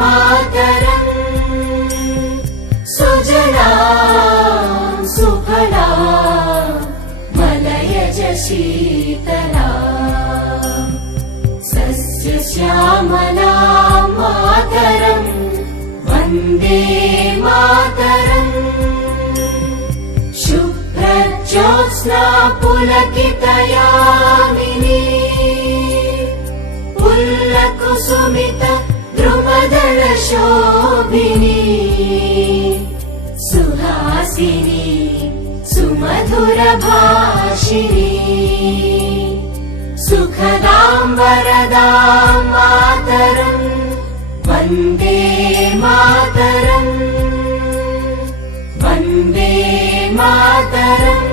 मातरम् सुजलां सुफलां मलयज शीतलां सस्यश्यामलां मातरम् वन्दे मातरम् शुभ्रज्योत्स्ना पुलकितयामिनी पुल्लकुसुमित द्रुमदलशोभिनी सुहासिनी सुमधुरभाषिणी सुखदां वरदां मातरम् वन्दे मातरम् वन्दे मातरम्।